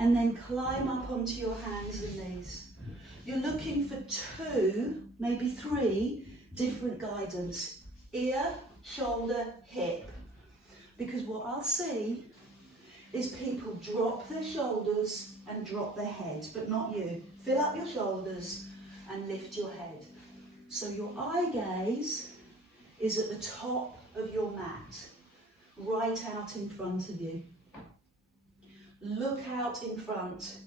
and then climb up onto your hands and knees. You're looking for 2, maybe 3 different guidance. Ear, shoulder, hip. Because what I'll see is people drop their shoulders and drop their head, but not you. Fill up your shoulders and lift your head. So your eye gaze is at the top of your mat, right out in front of you. Look out in front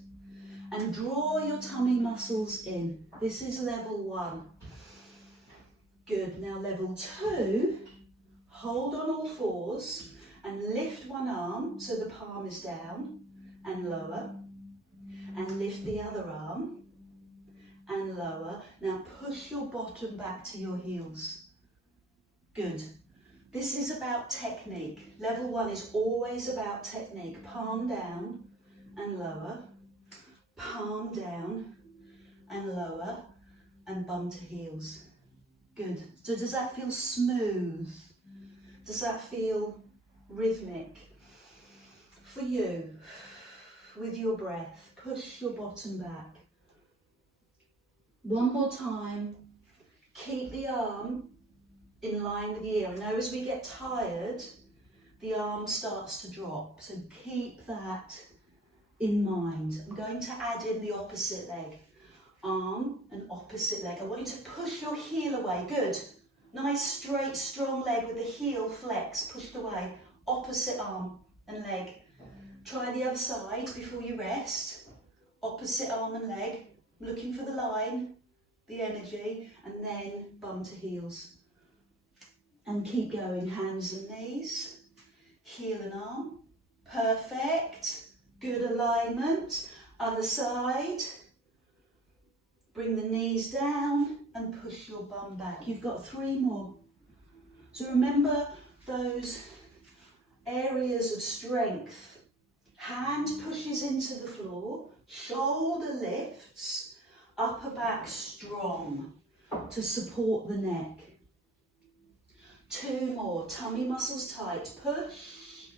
and draw your tummy muscles in. This is level 1. Good, now level 2, hold on all fours and lift one arm so the palm is down and lower, and lift the other arm and lower. Now push your bottom back to your heels. Good. This is about technique. Level 1 is always about technique. Palm down and lower, palm down and lower, and bum to heels. Good. So does that feel smooth? Does that feel rhythmic? For you, with your breath, push your bottom back. One more time. Keep the arm in line with the ear. I know as we get tired, the arm starts to drop. So keep that in mind. I'm going to add in the opposite leg. Arm and opposite leg. I want you to push your heel away. Good. Nice, straight, strong leg with the heel flex, pushed away. Opposite arm and leg. Try the other side before you rest. Opposite arm and leg. Looking for the line, the energy, and then bum to heels. And keep going. Hands and knees. Heel and arm. Perfect. Good alignment. Other side. Bring the knees down and push your bum back. You've got 3 more. So remember those areas of strength. Hand pushes into the floor, shoulder lifts, upper back strong to support the neck. 2 more, tummy muscles tight. Push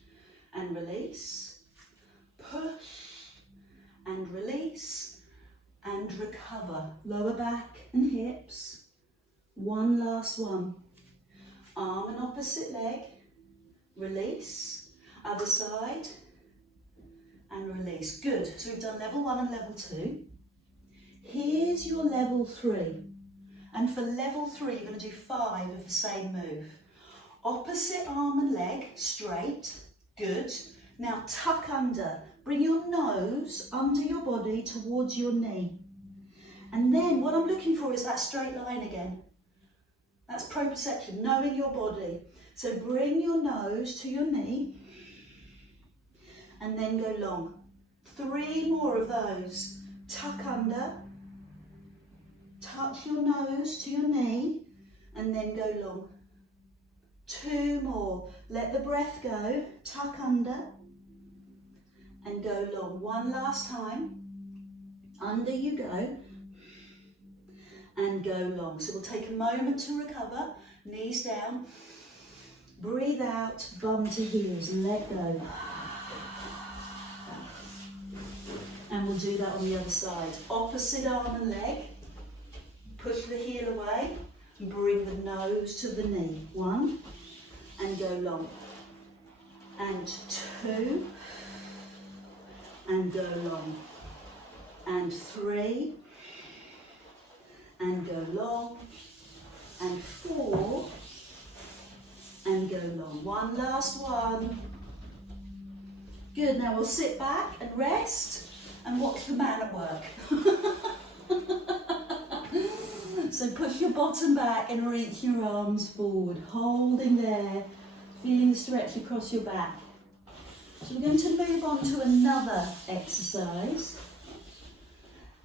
and release, push and release. And recover, lower back and hips. 1 last one. Arm and opposite leg, release, other side, and release. Good, so we've done level 1 and level 2. Here's your level 3. And for level 3, you're going to do 5 of the same move. Opposite arm and leg, straight, good. Now tuck under. Bring your nose under your body towards your knee. And then what I'm looking for is that straight line again. That's proprioception, knowing your body. So bring your nose to your knee and then go long. 3 more of those. Tuck under, touch your nose to your knee and then go long. 2 more. Let the breath go. Tuck under and go long. 1 last time. Under you go and go long. So we'll take a moment to recover. Knees down. Breathe out, bum to heels and let go. And we'll do that on the other side. Opposite arm and leg. Push the heel away and bring the nose to the knee. 1 and go long. And 2 and go long. And 3 and go long. And 4 and go long. 1 last one. Good, now we'll sit back and rest and watch the man at work. So push your bottom back and reach your arms forward, holding there, feeling the stretch across your back. So we're going to move on to another exercise.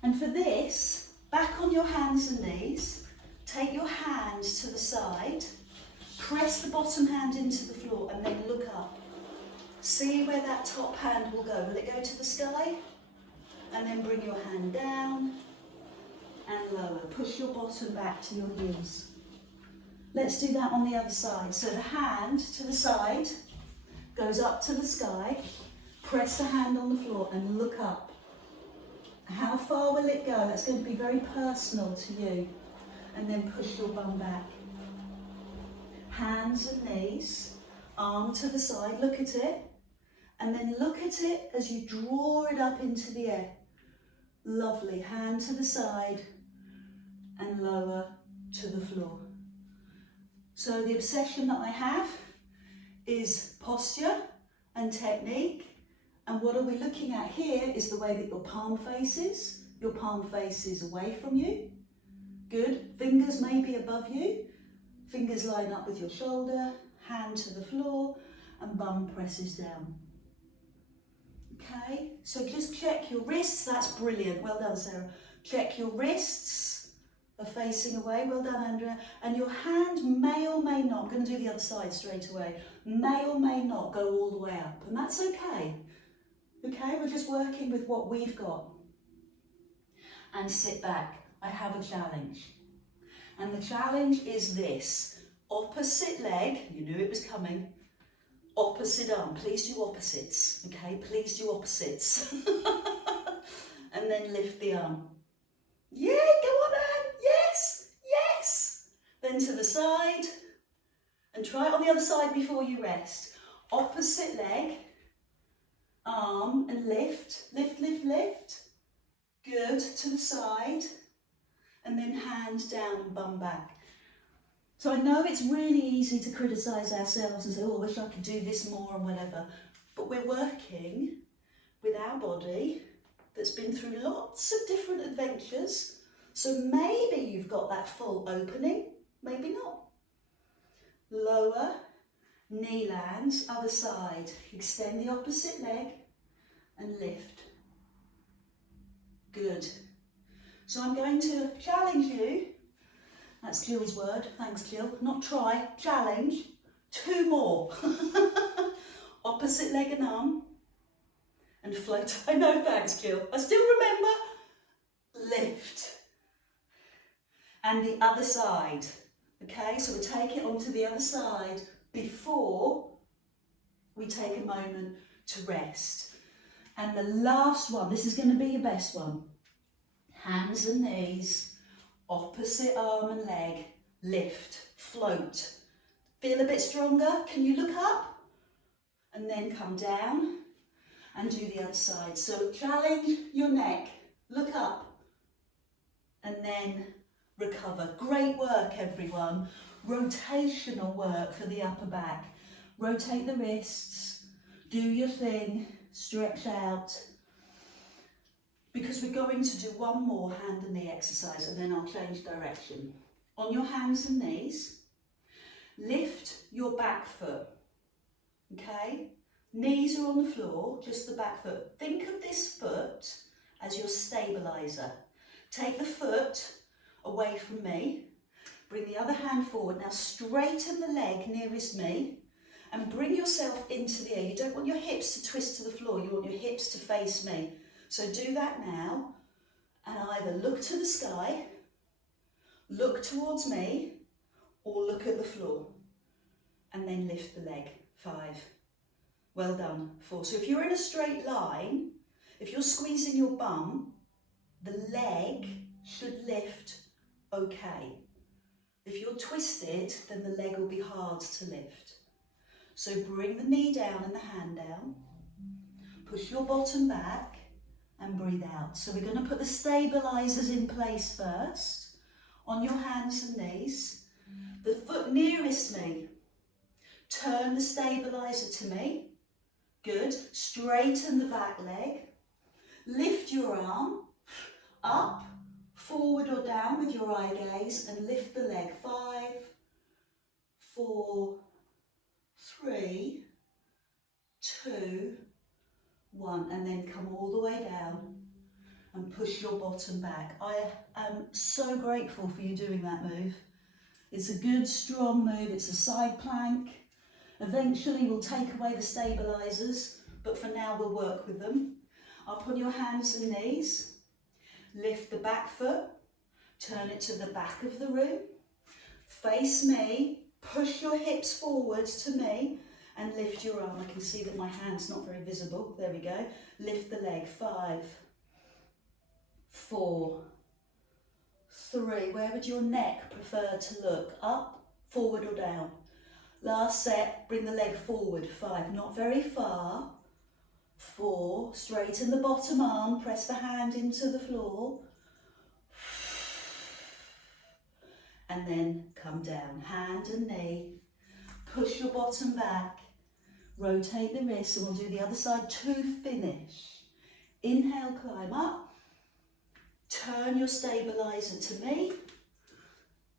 And for this, back on your hands and knees, take your hands to the side, press the bottom hand into the floor and then look up. See where that top hand will go. Will it go to the sky? And then bring your hand down and lower. Push your bottom back to your heels. Let's do that on the other side. So the hand to the side goes up to the sky. Press a hand on the floor and look up. How far will it go? That's going to be very personal to you. And then push your bum back. Hands and knees, arm to the side, look at it. And then look at it as you draw it up into the air. Lovely, hand to the side and lower to the floor. So the obsession that I have is posture and technique. And what are we looking at here is the way that your palm faces. Your palm faces away from you. Good. Fingers may be above you. Fingers line up with your shoulder, hand to the floor, and bum presses down. Okay, so just check your wrists. That's brilliant. Well done, Sarah. Check your wrists are facing away. Well done, Andrea. And your hand may or may not, I'm going to do the other side straight away, may or may not go all the way up. And that's okay. Okay, we're just working with what we've got. And sit back. I have a challenge. And the challenge is this. Opposite leg, you knew it was coming. Opposite arm, please do opposites, okay? Please do opposites. And then lift the arm. Yeah, go on, Anne, yes, yes. Then to the side. And try it on the other side before you rest. Opposite leg, arm and lift, lift, lift, lift. Good, to the side. And then hands down and bum back. So I know it's really easy to criticise ourselves and say, oh, I wish I could do this more and whatever. But we're working with our body that's been through lots of different adventures. So maybe you've got that full opening, maybe not. Lower, knee lands, other side. Extend the opposite leg and lift. Good. So I'm going to challenge you. That's Jill's word. Thanks, Jill. Not try, challenge. 2 more. Opposite leg and arm. And float. I know, thanks, Jill. I still remember. Lift. And the other side. Okay, so we take it onto the other side before we take a moment to rest. And the last one, this is going to be your best one. Hands and knees, opposite arm and leg, lift, float. Feel a bit stronger? Can you look up? And then come down and do the other side. So challenge your neck, look up, and then recover. Great work, everyone. Rotational work for the upper back. Rotate the wrists, do your thing, stretch out. Because we're going to do one more hand and knee exercise and then I'll change direction. On your hands and knees, lift your back foot, okay? Knees are on the floor, just the back foot. Think of this foot as your stabiliser. Take the foot away from me, bring the other hand forward. Now straighten the leg nearest me and bring yourself into the air. You don't want your hips to twist to the floor, you want your hips to face me. So do that now, and either look to the sky, look towards me, or look at the floor, and then lift the leg. 5. Well done. 4. So if you're in a straight line, if you're squeezing your bum, the leg should lift okay. If you're twisted, then the leg will be hard to lift. So bring the knee down and the hand down, push your bottom back, and breathe out. So we're going to put the stabilisers in place first, on your hands and knees. The foot nearest me, turn the stabiliser to me. Good. Straighten the back leg. Lift your arm up, forward or down with your eye gaze, and lift the leg. 5, 4, 3, 2, 1, and then come all the way down and push your bottom back. I am so grateful for you doing that move. It's a good, strong move. It's a side plank. Eventually we'll take away the stabilisers, but for now we'll work with them. Up on your hands and knees. Lift the back foot. Turn it to the back of the room. Face me. Push your hips forward to me And lift your arm. I can see that my hand's not very visible. There we go. Lift the leg. 5, 4, 3. Where would your neck prefer to look? Up, forward or down? Last set, bring the leg forward. 5, not very far. 4, straighten the bottom arm, press the hand into the floor. And then come down, hand and knee. Push your bottom back. Rotate the wrists, and we'll do the other side to finish. Inhale, climb up. Turn your stabilizer to me.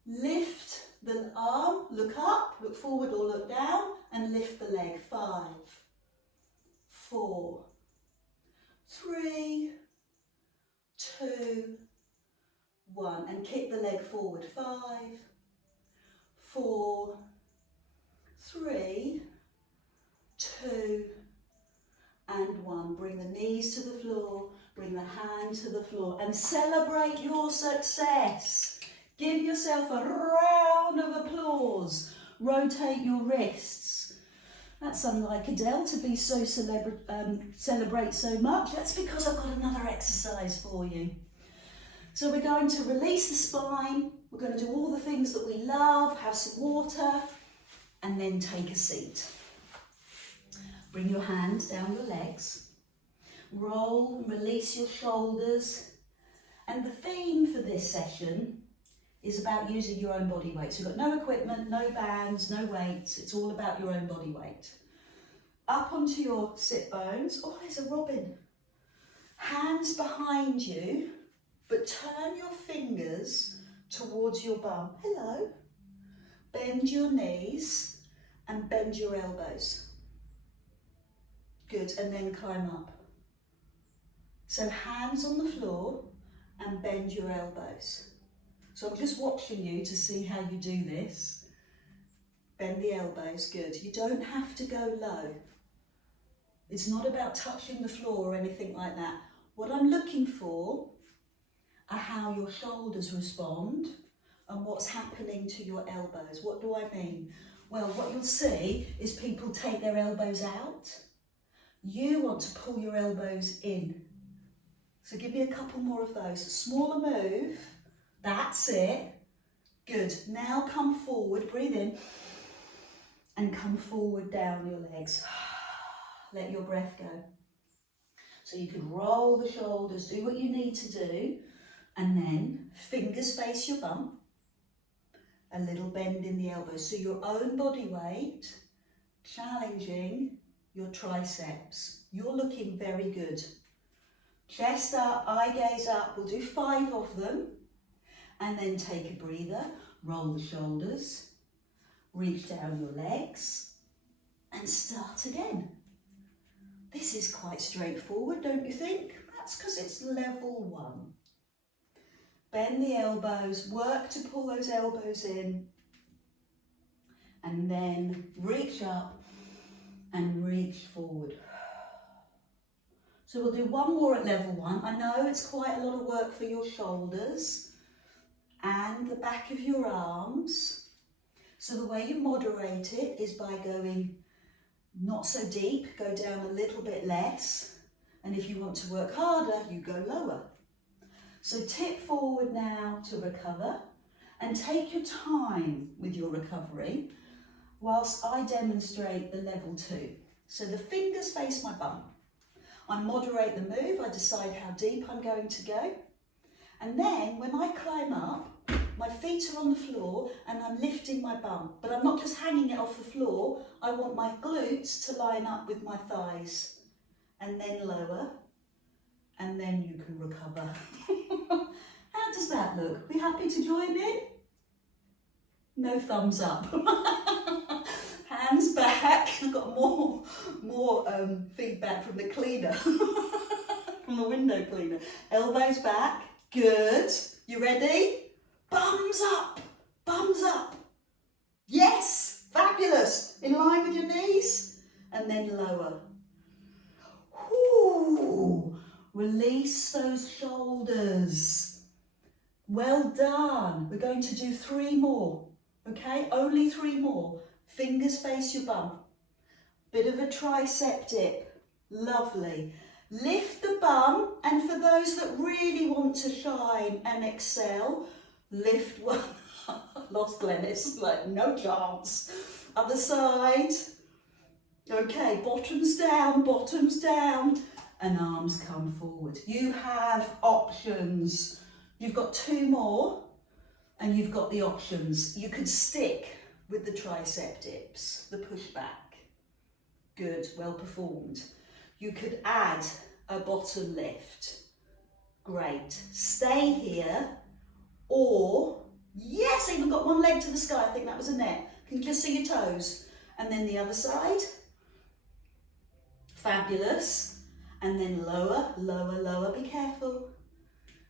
Lift the arm, look up, look forward or look down, and lift the leg. 5, 4, 3, 2, 1. And kick the leg forward. 5, 4, 3, 2, and 1. Bring the knees to the floor, bring the hand to the floor, and celebrate your success. Give yourself a round of applause. Rotate your wrists. That's unlike Adele to be so celebrate so much. That's because I've got another exercise for you. So we're going to release the spine. We're going to do all the things that we love, have some water, and then take a seat. Bring your hands down your legs. Roll, release your shoulders. And the theme for this session is about using your own body weight. So you've got no equipment, no bands, no weights. It's all about your own body weight. Up onto your sit bones. Oh, there's a robin. Hands behind you, but turn your fingers towards your bum. Hello. Bend your knees and bend your elbows. Good, and then climb up. So hands on the floor and bend your elbows. So I'm just watching you to see how you do this. Bend the elbows, good. You don't have to go low. It's not about touching the floor or anything like that. What I'm looking for are how your shoulders respond and what's happening to your elbows. What do I mean? Well, what you'll see is people take their elbows out. You want to pull your elbows in. So give me a couple more of those. Smaller move. That's it. Good. Now come forward, breathe in, and come forward down your legs. Let your breath go. So you can roll the shoulders, do what you need to do, and then fingers face your bum. A little bend in the elbows. So your own body weight, challenging your triceps. You're looking very good. Chest up, eye gaze up. We'll do 5 of them. And then take a breather, roll the shoulders, reach down your legs, and start again. This is quite straightforward, don't you think? That's because it's level 1. Bend the elbows, work to pull those elbows in, and then reach up and reach forward. So we'll do one more at level 1. I know it's quite a lot of work for your shoulders and the back of your arms. So the way you moderate it is by going not so deep, go down a little bit less. And if you want to work harder, you go lower. So tip forward now to recover and take your time with your recovery whilst I demonstrate the level 2. So the fingers face my bum. I moderate the move, I decide how deep I'm going to go. And then when I climb up, my feet are on the floor and I'm lifting my bum, but I'm not just hanging it off the floor. I want my glutes to line up with my thighs, and then lower, and then you can recover. How does that look? We happy to join in? No thumbs up. Hands back. I've got more feedback from the cleaner, from the window cleaner. Elbows back. Good. You ready? Bums up. Bums up. Yes. Fabulous. In line with your knees. And then lower. Ooh. Release those shoulders. Well done. We're going to do 3 more. Okay? Only 3 more. Fingers face your bum. Bit of a tricep dip. Lovely. Lift the bum, and for those that really want to shine and excel, lift one. Lost Glennis, like no chance. Other side. Okay, bottoms down, and arms come forward. You have options. You've got 2 more, and you've got the options. You could stick with the tricep dips, the pushback. Good, well performed. You could add a bottom lift. Great. Stay here, or, yes, even got one leg to the sky. I think that was a net. Can you just see your toes? And then the other side. Fabulous. And then lower, lower, lower. Be careful.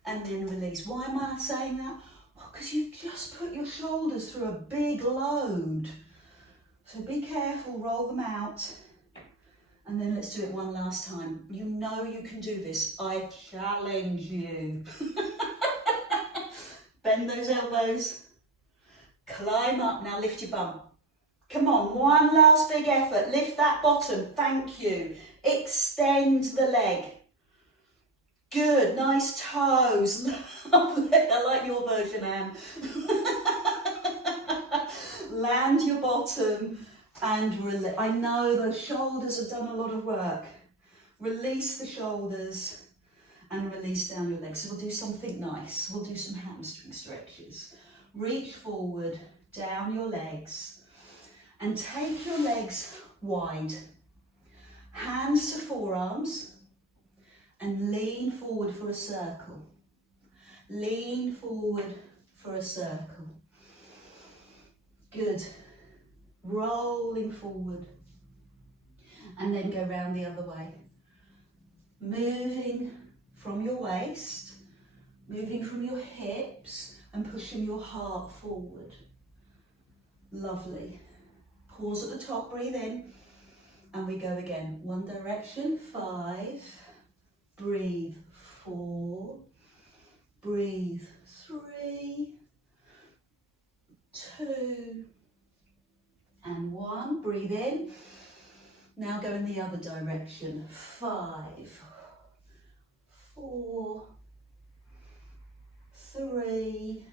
And then release. Why am I saying that? Well, because you've just put your shoulders through a big load. So be careful, roll them out. And then let's do it one last time. You know you can do this. I challenge you. Bend those elbows. Climb up. Now lift your bum. Come on, one last big effort. Lift that bottom. Thank you. Extend the leg. Good, nice toes. Lovely. I like your version, Anne. Land your bottom and release. I know those shoulders have done a lot of work. Release the shoulders and release down your legs. So we'll do something nice. We'll do some hamstring stretches. Reach forward, down your legs, and take your legs wide. Hands to forearms, and lean forward for a circle. Lean forward for a circle. Good. Rolling forward. And then go round the other way. Moving from your waist, moving from your hips, and pushing your heart forward. Lovely. Pause at the top, breathe in, and we go again. One direction, 5. Breathe, 4. Breathe, 3, 2, and 1. Breathe in. Now go in the other direction. 5, 4, 3,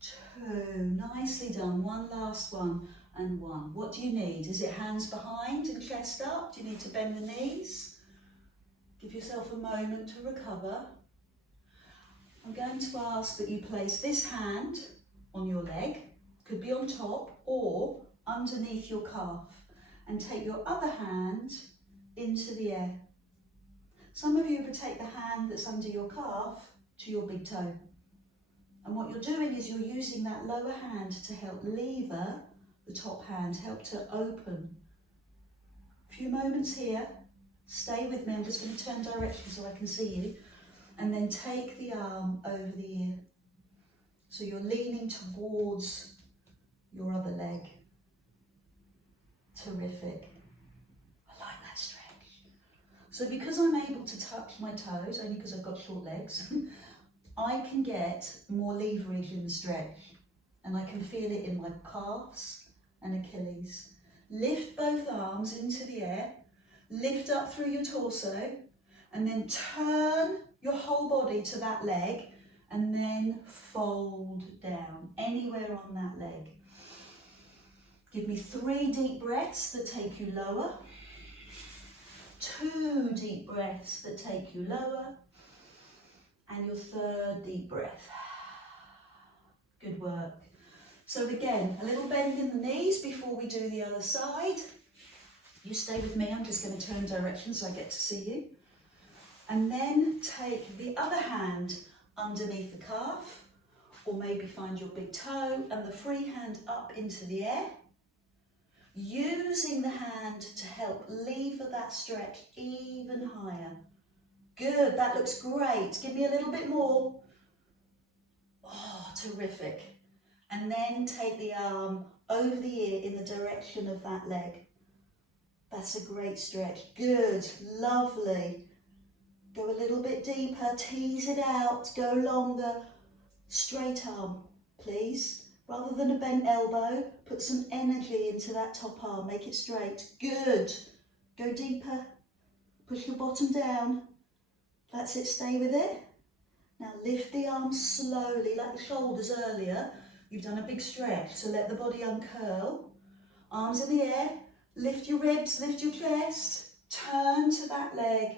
2. Nicely done. One last one, and 1. What do you need? Is it hands behind and chest up? Do you need to bend the knees? Give yourself a moment to recover. I'm going to ask that you place this hand on your leg, could be on top or underneath your calf, and take your other hand into the air. Some of you could take the hand that's under your calf to your big toe. And what you're doing is you're using that lower hand to help lever the top hand, help to open. A few moments here. Stay with me. I'm just going to turn direction so I can see you. And then take the arm over the ear. So you're leaning towards your other leg. Terrific. I like that stretch. So because I'm able to touch my toes, only because I've got short legs, I can get more leverage in the stretch. And I can feel it in my calves and Achilles. Lift both arms into the air. Lift up through your torso, and then turn your whole body to that leg, and then fold down anywhere on that leg. Give me 3 deep breaths that take you lower, 2 deep breaths that take you lower, and your 3rd deep breath. Good work. So again, a little bend in the knees before we do the other side. You stay with me, I'm just going to turn direction so I get to see you. And then take the other hand underneath the calf, or maybe find your big toe and the free hand up into the air. Using the hand to help lever that stretch even higher. Good, that looks great. Give me a little bit more. Oh, terrific. And then take the arm over the ear in the direction of that leg. That's a great stretch. Good, lovely. Go a little bit deeper, tease it out, go longer. Straight arm, please. Rather than a bent elbow, put some energy into that top arm, make it straight. Good. Go deeper. Push your bottom down. That's it, stay with it. Now lift the arms slowly, like the shoulders earlier. You've done a big stretch, so let the body uncurl. Arms in the air, lift your ribs, lift your chest. Turn to that leg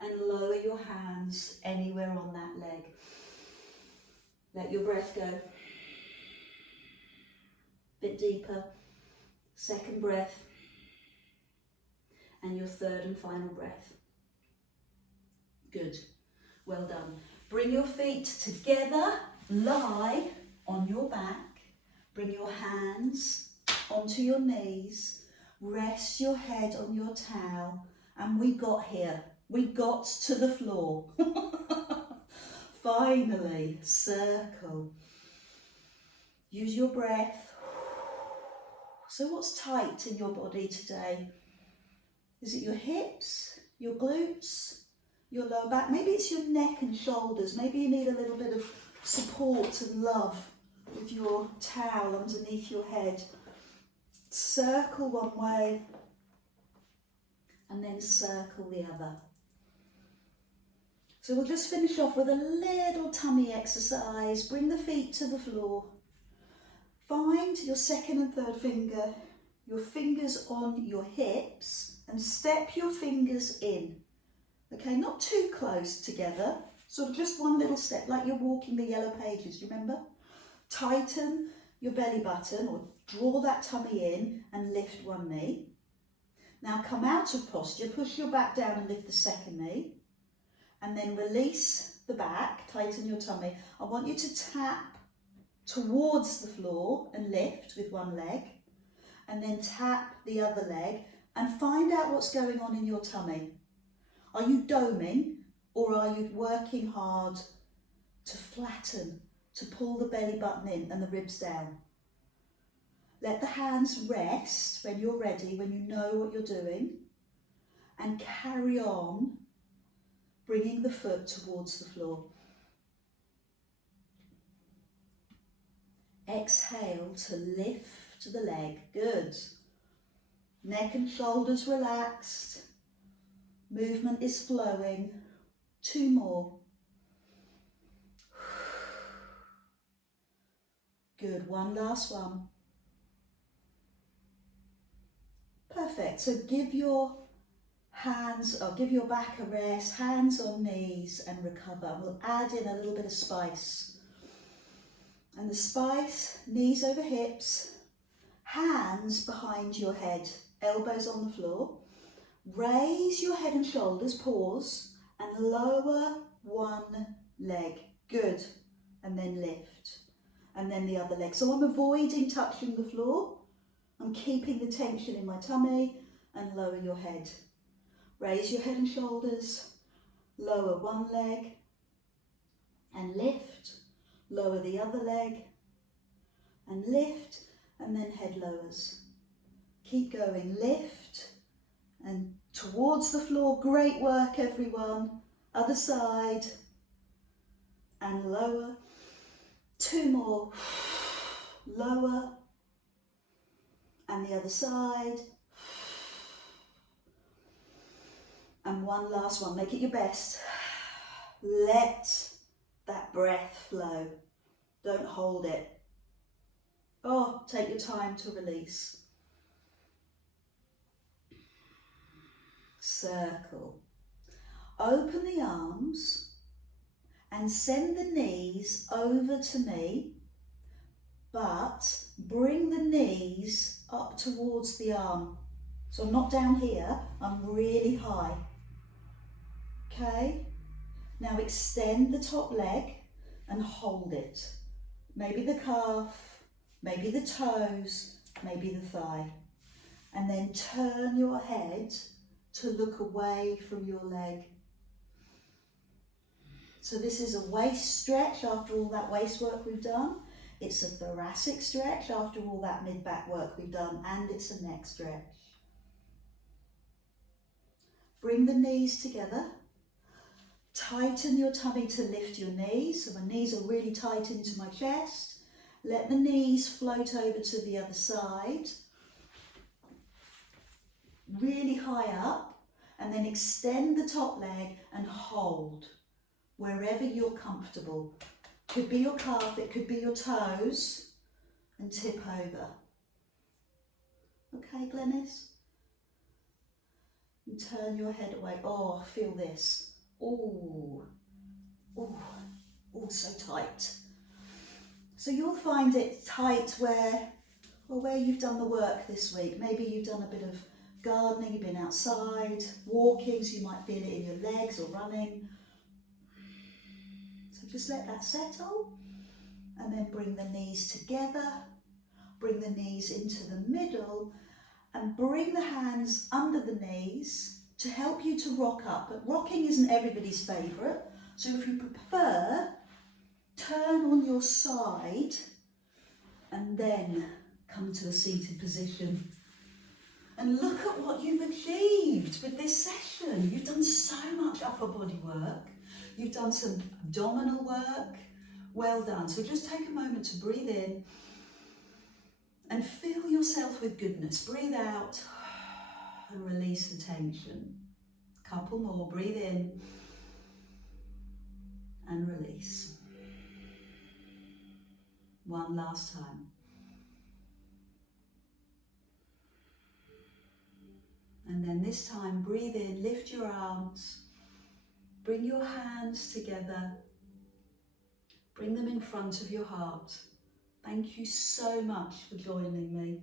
and lower your hands anywhere on that leg. Let your breath go. Bit deeper. Second breath. And your third and final breath. Good. Well done. Bring your feet together. Lie on your back. Bring your hands onto your knees. Rest your head on your towel. And we got here. We got to the floor. Finally, circle. Use your breath. So what's tight in your body today? Is it your hips, your glutes, your lower back? Maybe it's your neck and shoulders. Maybe you need a little bit of support and love with your towel underneath your head. Circle one way and then circle the other. So we'll just finish off with a little tummy exercise. Bring the feet to the floor. Find your second and third finger, your fingers on your hips, and step your fingers in. Okay, not too close together, sort of just one little step, like you're walking the yellow pages, do you remember? Tighten your belly button or draw that tummy in and lift one knee. Now come out of posture, push your back down and lift the second knee. And then release the back, tighten your tummy. I want you to tap towards the floor and lift with one leg. And then tap the other leg and find out what's going on in your tummy. Are you doming or are you working hard to flatten, to pull the belly button in and the ribs down? Let the hands rest when you're ready, when you know what you're doing, and carry on bringing the foot towards the floor. Exhale to lift the leg. Good. Neck and shoulders relaxed. Movement is flowing. 2 more. Good. One last one. Perfect. So give your hands, or give your back a rest, hands on knees, and recover. We'll add in a little bit of spice. And the spice, knees over hips, hands behind your head, elbows on the floor. Raise your head and shoulders, pause, and lower one leg. Good. And then lift. And then the other leg. So I'm avoiding touching the floor. I'm keeping the tension in my tummy, and lower your head. Raise your head and shoulders, lower one leg, and lift. Lower the other leg, and lift, and then head lowers. Keep going, lift, and towards the floor. Great work, everyone. Other side, and lower. 2 more, lower, and the other side. And one last one, make it your best. Let that breath flow. Don't hold it. Oh, take your time to release. Circle. Open the arms and send the knees over to me, but bring the knees up towards the arm. So I'm not down here, I'm really high. Okay? Now extend the top leg and hold it. Maybe the calf, maybe the toes, maybe the thigh. And then turn your head to look away from your leg. So this is a waist stretch after all that waist work we've done. It's a thoracic stretch after all that mid-back work we've done, and it's a neck stretch. Bring the knees together. Tighten your tummy to lift your knees. So my knees are really tight into my chest. Let the knees float over to the other side. Really high up, and then extend the top leg and hold wherever you're comfortable. Could be your calf, it could be your toes, and tip over. Okay, Glenys? And turn your head away. Oh, feel this. Oh, oh, oh, so tight. So you'll find it tight where you've done the work this week. Maybe you've done a bit of gardening, you've been outside, walking, so you might feel it in your legs or running. So just let that settle, and then bring the knees together, bring the knees into the middle, and bring the hands under the knees to help you to rock up. But rocking isn't everybody's favourite, so if you prefer, turn on your side and then come to a seated position. And look at what you've achieved with this session. You've done so much upper body work. You've done some abdominal work. Well done. So just take a moment to breathe in and fill yourself with goodness. Breathe out and release the tension. Couple more. Breathe in and release. One last time. And then this time, breathe in, lift your arms, bring your hands together, bring them in front of your heart. Thank you so much for joining me.